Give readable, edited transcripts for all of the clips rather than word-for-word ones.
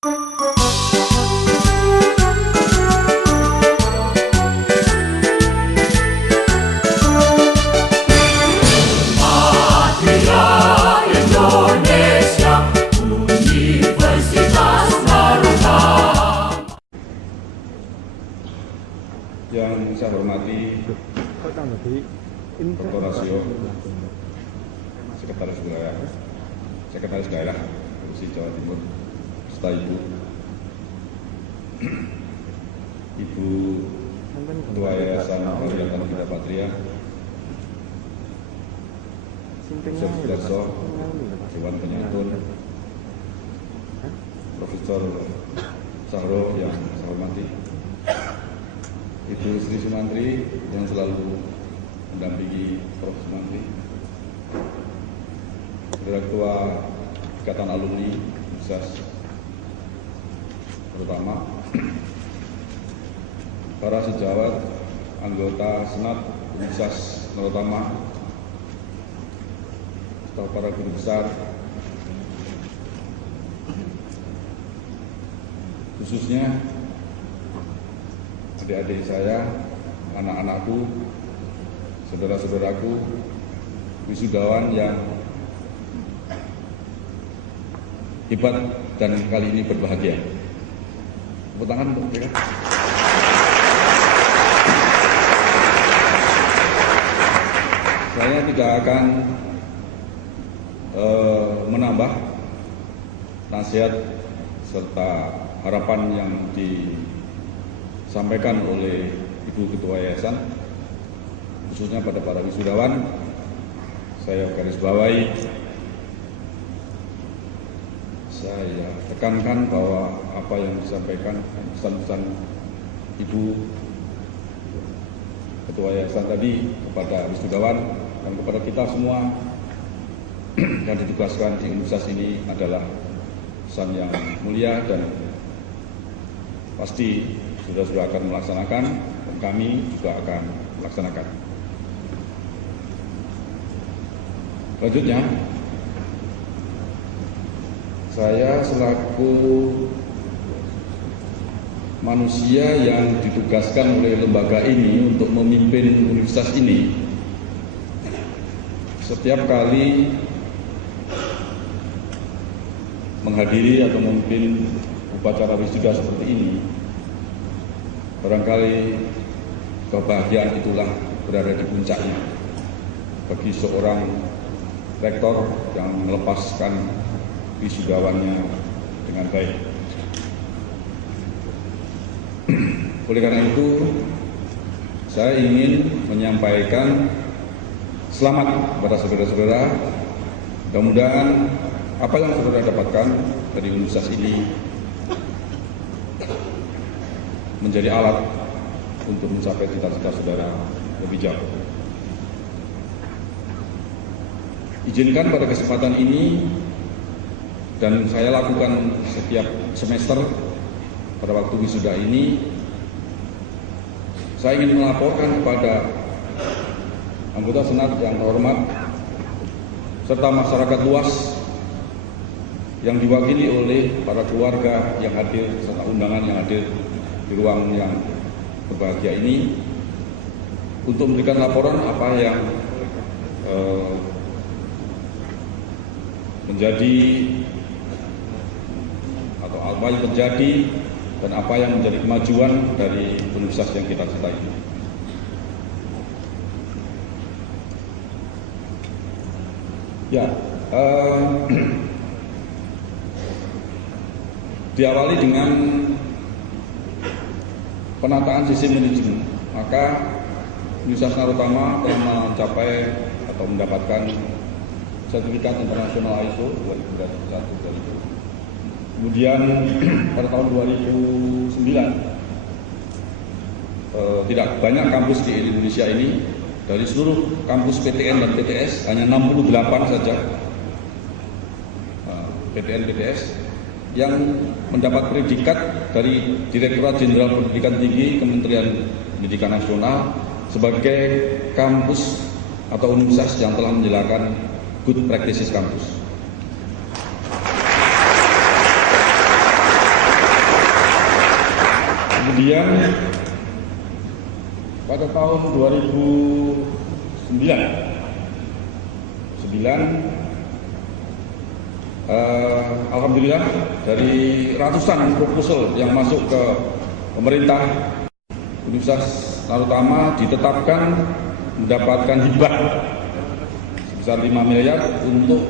Yang saya hormati Dr. Rasio, Sekretaris Daerah Provinsi Jawa Timur, serta Ibu Ketua Yayasan Aliantan Bida Patria, Profesor Sudarso, Dewan Penyantun, Profesor Sahro yang saya hormati, Ibu Sri Sumantri yang selalu mendampingi Prof. Sumantri, Saudara Ketua Ikatan Alumni Universitas terutama, para sejawat, anggota Senat Universitas terutama, serta para guru besar, khususnya adik-adik saya, anak-anakku, saudara-saudaraku, wisudawan yang hebat dan kali ini berbahagia. Tepuk tangan untuk mereka. Saya tidak akan menambah nasihat serta harapan yang disampaikan oleh Ibu Ketua Yayasan, khususnya pada para wisudawan. Saya garis bawahi, saya tekankan bahwa apa yang disampaikan pesan-pesan Ibu Ketua Yayasan tadi kepada wisudawan dan kepada kita semua yang ditugaskan di universitas ini adalah pesan yang mulia dan pasti sudah akan melaksanakan, dan kami juga akan melaksanakan. Selanjutnya, saya selaku manusia yang ditugaskan oleh lembaga ini untuk memimpin universitas ini, setiap kali menghadiri atau memimpin upacara wisuda seperti ini, barangkali kebahagiaan itulah berada di puncaknya bagi seorang rektor yang melepaskan wisudawannya dengan baik. Oleh karena itu, saya ingin menyampaikan selamat kepada saudara-saudara. Mudah-mudahan apa yang saudara dapatkan dari universitas ini menjadi alat untuk mencapai cita-cita saudara lebih jauh. Izinkan pada kesempatan ini, dan saya lakukan setiap semester pada waktu wisuda ini, saya ingin melaporkan kepada anggota Senat yang terhormat serta masyarakat luas yang diwakili oleh para keluarga yang hadir serta undangan yang hadir di ruang yang berbahagia ini, untuk memberikan laporan apa yang menjadi atau apa yang terjadi dan apa yang menjadi kemajuan dari universitas yang kita cintai. Ya, diawali dengan penataan sistem manajemen, maka Universitas Narutama telah mencapai atau mendapatkan sertifikat internasional ISO 2021. Kemudian pada tahun 2009 tidak banyak kampus di Indonesia ini, dari seluruh kampus PTN dan PTS hanya 68 saja PTN PTS yang mendapat predikat dari Direktorat Jenderal Pendidikan Tinggi Kementerian Pendidikan Nasional sebagai kampus atau universitas yang telah menjalankan good practices kampus. Kemudian pada tahun 2009, alhamdulillah dari ratusan proposal yang masuk ke pemerintah, Universitas Narutama ditetapkan mendapatkan hibah sebesar 5 miliar untuk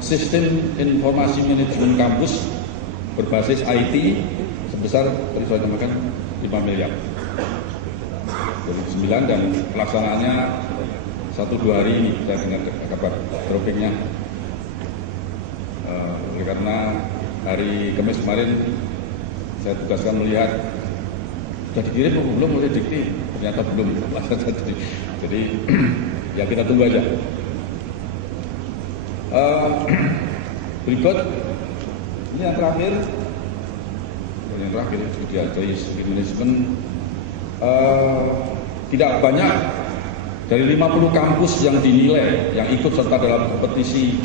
sistem informasi manajemen kampus berbasis IT sebesar tadi saya sampaikan 5 miliar 2009, dan pelaksanaannya 1-2 hari ini kita dengar kabar droppingnya. Karena hari Kamis kemarin saya tugaskan melihat sudah dikirim atau belum oleh Dikti, ternyata belum. Jadi ya kita tunggu aja. Berikut ini yang terakhir, dari segi manajemen tidak banyak dari 50 kampus yang dinilai yang ikut serta dalam kompetisi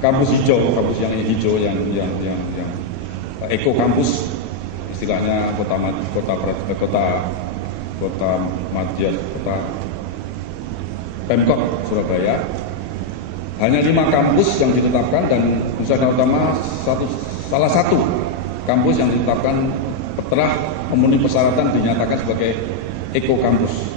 kampus hijau, kampus yang hijau, yang eko kampus, istilahnya kota Pemkot Surabaya. Hanya 5 kampus yang ditetapkan, dan Universitas Narutama salah satu kampus yang ditetapkan setelah memenuhi persyaratan dinyatakan sebagai eko kampus.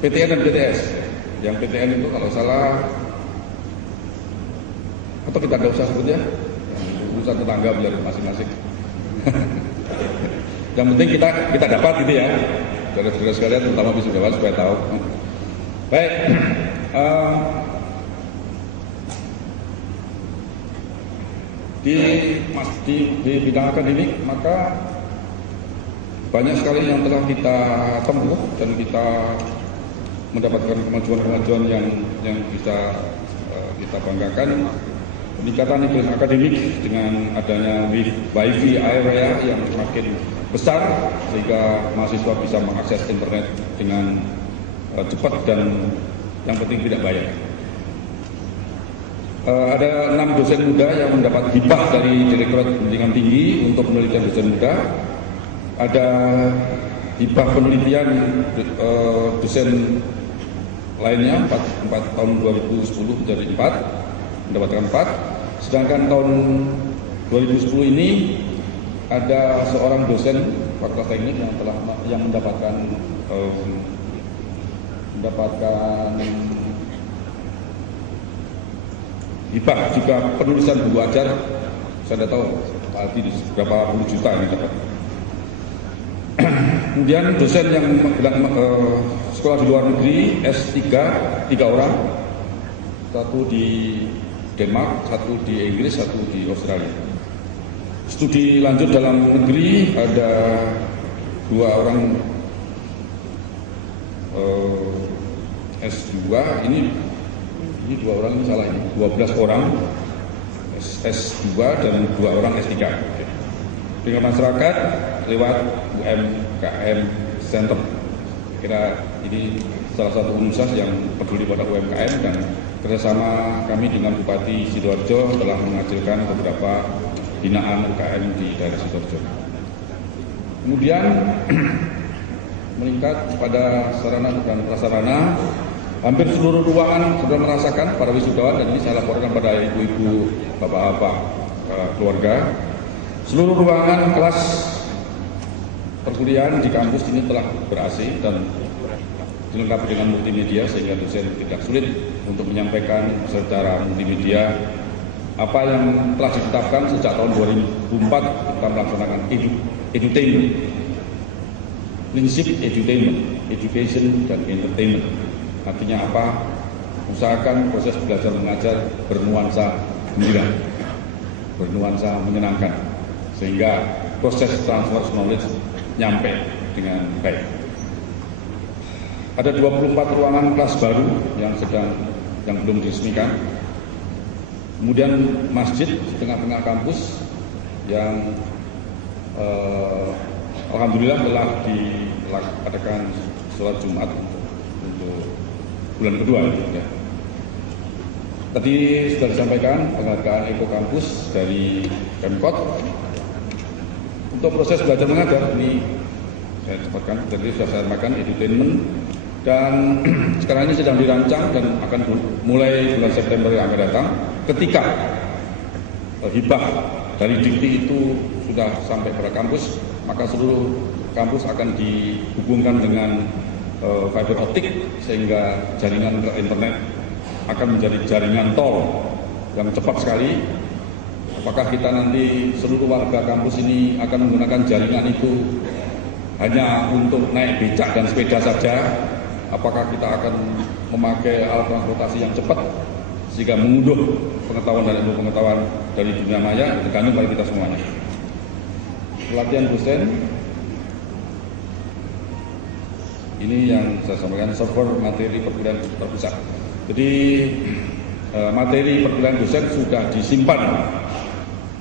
PTN dan PTS, yang PTN itu kalau salah, atau kita nggak usah sebut ya, urusan tetangga biar masing-masing. Yang penting kita dapat gitu ya, saudara-saudara sekalian, terutama wisudawan supaya tahu. Baik, di bidang akademik maka banyak sekali yang telah kita tempuh dan kita mendapatkan kemajuan-kemajuan yang bisa kita banggakan. Peningkatan iklim akademik dengan adanya Wi-Fi area yang semakin besar sehingga mahasiswa bisa mengakses internet dengan cepat dan yang penting tidak bayar. Ada 6 dosen muda yang mendapat hibah dari Direktorat Pendidikan Tinggi untuk penelitian dosen muda. Ada hibah penelitian dosen lainnya 4 tahun 2010 menjadi 4, mendapatkan 4. Sedangkan tahun 2010 ini ada seorang dosen Fakultas Teknik yang mendapatkan hibah juga penulisan buku ajar. Saya tidak tahu tadi berapa puluh juta yang dapat. Kemudian dosen yang sekolah di luar negeri S3 3 orang, 1 di Denmark, 1 di Inggris, 1 di Australia. Studi lanjut dalam negeri ada 2 orang S2, ini 2 orang, ini salah, ini 12 orang S2 dan 2 orang S3. Dengan masyarakat lewat UMKM Center. Kira ini salah satu universitas yang peduli pada UMKM, dan kerjasama kami dengan Bupati Sidoarjo telah menghasilkan beberapa binaan UKM di daerah Sidoarjo. Kemudian meningkat pada sarana dan prasarana, hampir seluruh ruangan sudah merasakan para wisudawan, dan ini saya laporkan pada ibu-ibu, bapak-bapak, keluarga. Seluruh ruangan kelas perkuliahan di kampus ini telah ber-AC dan dilengkapi dengan multimedia sehingga dosen tidak sulit untuk menyampaikan secara multimedia apa yang telah ditetapkan sejak tahun 2004. Kita melaksanakan edutainment, prinsip edutainment, education dan entertainment. Artinya apa? Usahakan proses belajar mengajar bernuansa gembira, bernuansa menyenangkan, sehingga proses transfer knowledge nyampe dengan baik. Ada 24 ruangan kelas baru yang belum diresmikan. Kemudian masjid di tengah-tengah kampus yang alhamdulillah telah diadakan sholat Jumat untuk bulan kedua ya. Tadi sudah disampaikan penghargaan Eko Kampus dari Pemkot. Untuk proses belajar mengajar ini saya cepatkan, jadi sudah saya sampaikan edutainment, dan sekarang ini sedang dirancang dan akan mulai bulan September yang akan datang. Ketika hibah dari Dikti itu sudah sampai pada kampus, maka seluruh kampus akan dihubungkan dengan fiber optik sehingga jaringan ke internet akan menjadi jaringan tol yang cepat sekali. Apakah kita nanti seluruh warga kampus ini akan menggunakan jaringan itu hanya untuk naik becak dan sepeda saja? Apakah kita akan memakai alat transportasi yang cepat sehingga mengunduh pengetahuan dan ilmu pengetahuan dari dunia maya? Tergantung pada kita semuanya. Pelatihan dosen ini yang saya sampaikan, server materi perkuliahan terpusat. Jadi materi perkuliahan dosen sudah disimpan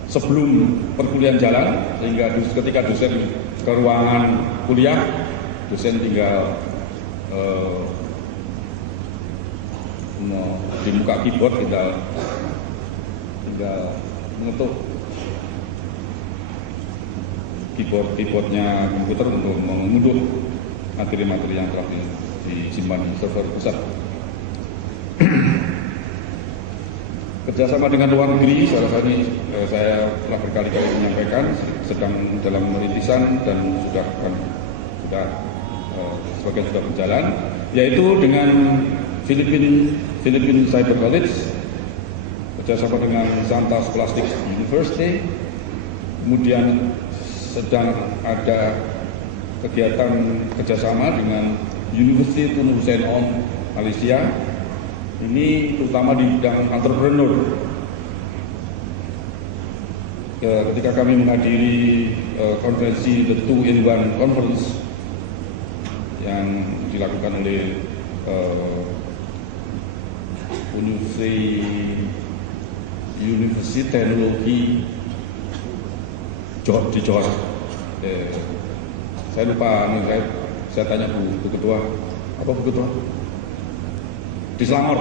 sebelum perkuliahan jalan, sehingga ketika dosen ke ruangan kuliah, dosen tinggal di muka keyboard tinggal mengetuk keyboardnya komputer untuk mengunduh materi-materi yang telah disimpan di server pusat. Kerjasama dengan luar negeri, saya telah berkali-kali menyampaikan, sedang dalam rintisan dan sebagian sudah berjalan, yaitu dengan Philippine Cyber College, kerjasama dengan Santa Scholastic University, kemudian sedang ada kegiatan kerjasama dengan University Tun Hussein Onn Malaysia. Ini terutama di bidang entrepreneur. Ketika kami menghadiri konferensi The 2-in-1 Conference yang dilakukan oleh Universitas Teknologi di Johor. Saya lupa, saya tanya Bu Ketua, apa Bu Ketua? Di Selangor.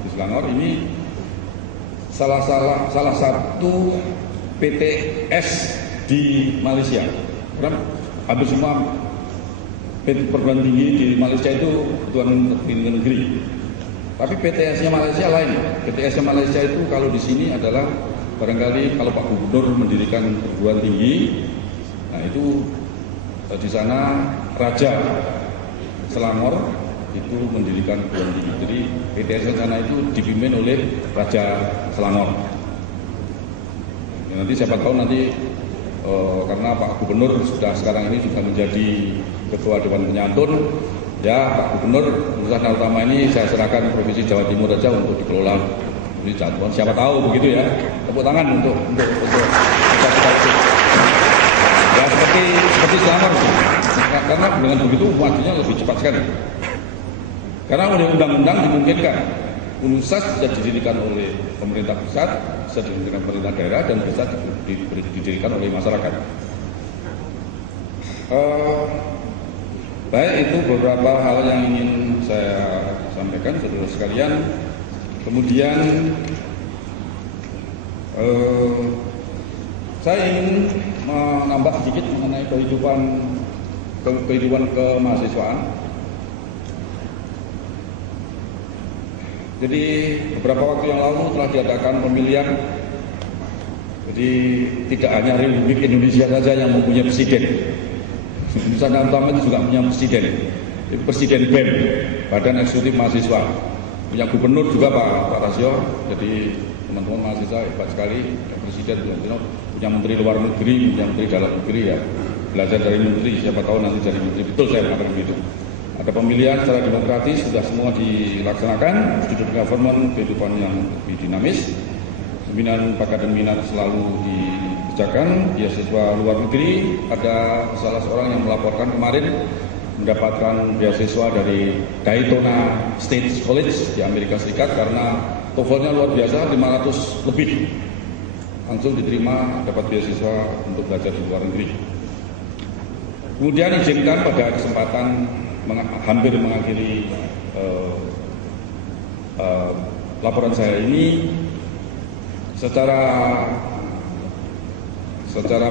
Di Selangor ini salah satu PTS di Malaysia. Karena hampir semua perguruan tinggi di Malaysia itu perguruan tinggi negeri. Tapi PTS-nya Malaysia lain. PTS-nya Malaysia itu kalau di sini adalah barangkali kalau Pak Gubernur mendirikan perguruan tinggi, nah itu di sana Raja Selangor itu mendirikan perguruan tinggi. Jadi PTS di sana itu dipimpin oleh Raja Selangor. Ya, nanti siapa tahu nanti karena Pak Gubernur sudah sekarang ini sudah menjadi Ketua Dewan Penyantun, ya Pak Gubernur urusan utama ini saya serahkan Provinsi Jawa Timur saja untuk dikelola ini jadwal. Siapa tahu begitu ya. Tepuk tangan untuk ya seperti Selangor. Karena dengan begitu majunya lebih cepat sekali. Karena oleh undang-undang dimungkinkan UNUSAS bisa didirikan oleh pemerintah pusat, bisa didirikan pemerintah daerah, dan bisa didirikan oleh masyarakat. Baik, itu beberapa hal yang ingin saya sampaikan, saudara sekalian. Kemudian saya ingin menambah sedikit mengenai kehidupan kemahasiswaan. Jadi beberapa waktu yang lalu telah diadakan pemilihan. Jadi tidak hanya Republik Indonesia saja yang mempunyai presiden. Nusantara utama itu juga punya presiden. Itu Presiden BEM, Badan Eksekutif Mahasiswa. Punya gubernur juga Pak Rasio. Jadi teman-teman mahasiswa hebat sekali. Presiden punya menteri luar negeri, punya menteri dalam negeri ya. Belajar dari menteri, siapa tahu nanti jadi menteri. Betul saya mengatakan begitu. Ada pemilihan secara demokratis, sudah semua dilaksanakan, student government, kehidupan yang lebih dinamis, pembinaan bakat dan minat selalu dikerjakan, beasiswa luar negeri. Ada salah seorang yang melaporkan kemarin mendapatkan beasiswa dari Daytona State College di Amerika Serikat karena TOEFL-nya luar biasa, 500 lebih. Langsung diterima, dapat beasiswa untuk belajar di luar negeri. Kemudian izinkan pada kesempatan hampir mengakhiri laporan saya ini secara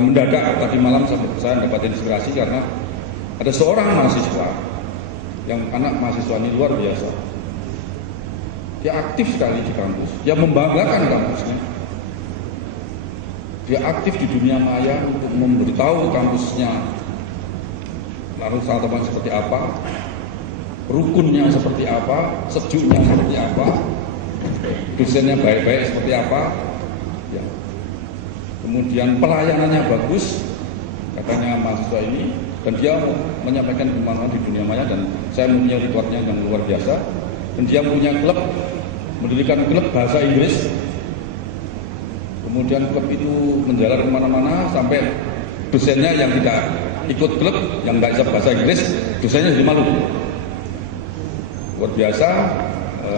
mendadak tadi malam saya dapat inspirasi karena ada seorang mahasiswa yang anak mahasiswa ini luar biasa. Dia aktif sekali di kampus, dia membanggakan kampusnya. Dia aktif di dunia maya untuk memberitahu kampusnya lalu teman seperti apa, rukunnya seperti apa, sejuknya seperti apa, dosennya baik-baik seperti apa, ya. Kemudian pelayanannya bagus, katanya mahasiswa ini, dan dia menyampaikan kemampuan di dunia maya dan saya mempunyai rekodnya yang luar biasa. Dan dia punya klub, mendirikan klub bahasa Inggris. Kemudian klub itu menjalar kemana-mana sampai dosennya yang tidak ikut klub, yang nggak bisa bahasa Inggris, dosennya jadi malu. Luar biasa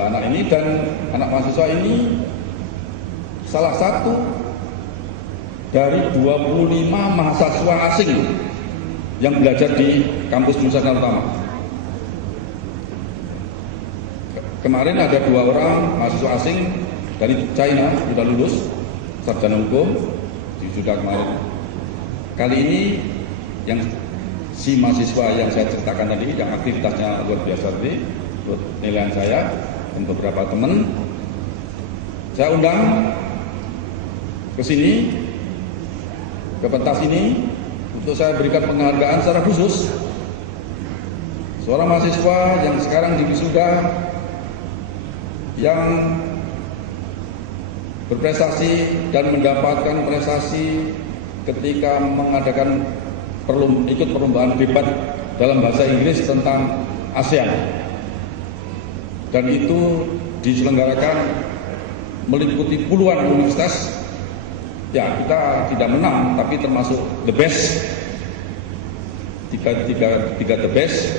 anak ini, dan anak mahasiswa ini salah satu dari 25 mahasiswa asing yang belajar di kampus Nusantara Utama. Kemarin ada 2 orang mahasiswa asing dari China sudah lulus sarjana hukum di sudah kemarin. Kali ini yang si mahasiswa yang saya ceritakan tadi, yang aktivitasnya luar biasa tadi, menurut penilaian saya dan beberapa teman, saya undang ke sini, ke pentas ini, untuk saya berikan penghargaan secara khusus. Seorang mahasiswa yang sekarang di wisuda, yang berprestasi dan mendapatkan prestasi ketika mengadakan ikut perlombaan debat dalam bahasa Inggris tentang ASEAN, dan itu diselenggarakan meliputi puluhan universitas. Ya, kita tidak menang, tapi termasuk the best, tiga the best.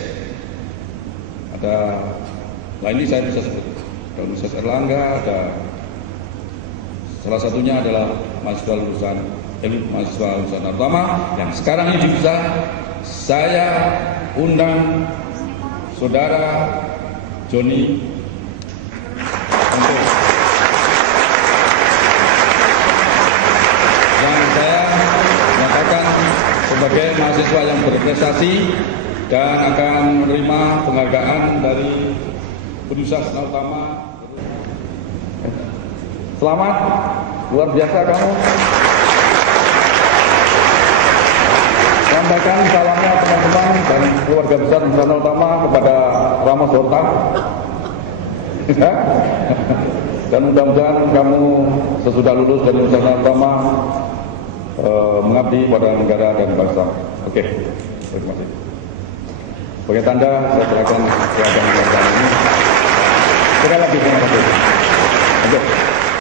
Ada, nah ini saya bisa sebut, ada Universitas Erlangga, ada salah satunya adalah mahasiswa lulusan Nusantara Utama yang sekarang ini bisa saya undang saudara Joni untuk yang saya nyatakan sebagai mahasiswa yang berprestasi dan akan menerima penghargaan dari Universitas Nusantara Utama. Selamat, luar biasa kamu. Sampaikan salamnya teman-teman dan keluarga besar Nusantara Utama kepada Ramos Horta. Dan mudah-mudahan kamu sesudah lulus dari Nusantara Utama mengabdi pada negara dan bangsa. Oke, terima kasih. Sebagai tanda saya serahkan kegiatan ini. Sekali lagi terima kasih. Oke.